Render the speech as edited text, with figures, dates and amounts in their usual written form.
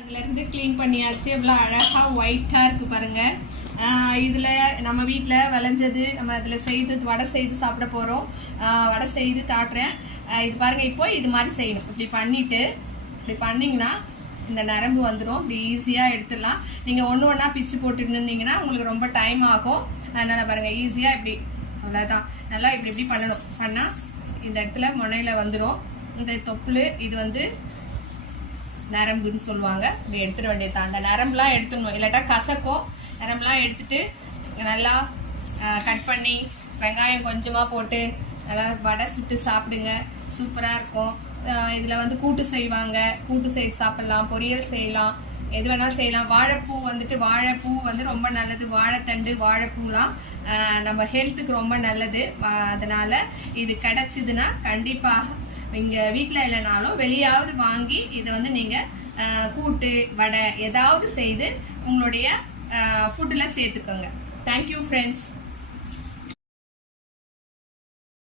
அதுலேருந்து க்ளீன் பண்ணியாச்சு. எவ்வளோ அழகாக ஒயிட்டாக இருக்குது பாருங்கள். இதில் நம்ம வீட்டில் விளைஞ்சது நம்ம அதில் செய்து வடை செய்து சாப்பிட போகிறோம். வடை செய்து காட்டுறேன். இது பாருங்கள். இப்போ இது மாதிரி செய்யணும். இப்படி பண்ணிவிட்டு இப்படி பண்ணிங்கன்னா இந்த நரம்பு வந்துடும். இப்படி ஈஸியாக எடுத்துடலாம். நீங்கள் ஒன்று ஒன்றா பிச்சு போட்டுட்டு இருந்தீங்கன்னா உங்களுக்கு ரொம்ப டைம் ஆகும். அதனால் பாருங்கள், ஈஸியாக இப்படி அவ்வளோதான். நல்லா இப்படி இப்படி பண்ணணும். பண்ணால் இந்த இடத்துல முனையில் வந்துடும். இந்த தொப்புள் இது வந்து நரம்புன்னு சொல்லுவாங்க. இப்படி எடுத்துட வேண்டியதுதான். அந்த நரம்புலாம் எடுத்துடணும், இல்லாட்டா கசக்கும். நரம்புலாம் எடுத்துட்டு நல்லா கட் பண்ணி வெங்காயம் கொஞ்சமாக போட்டு நல்லா வடை சுட்டு சாப்பிடுங்க. சூப்பராக இருக்கும். இதில் வந்து கூட்டு செய்வாங்க. கூட்டு செய்து சாப்பிட்லாம், பொரியல் செய்யலாம், எது வேணாலும் செய்யலாம். வாழைப்பூ வந்து ரொம்ப நல்லது. வாழைத்தண்டு வாழைப்பூலாம் நம்ம ஹெல்த்துக்கு ரொம்ப நல்லது. அதனால் இது கிடச்சிதுன்னா கண்டிப்பாக இங்கே வீட்டில் இல்லைனாலும் வெளியாவது வாங்கி இதை வந்து நீங்கள் கூட்டு வடை ஏதாவது செய்து உங்களுடைய ஃபுட்டில் சேர்த்துக்கோங்க. Thank you friends.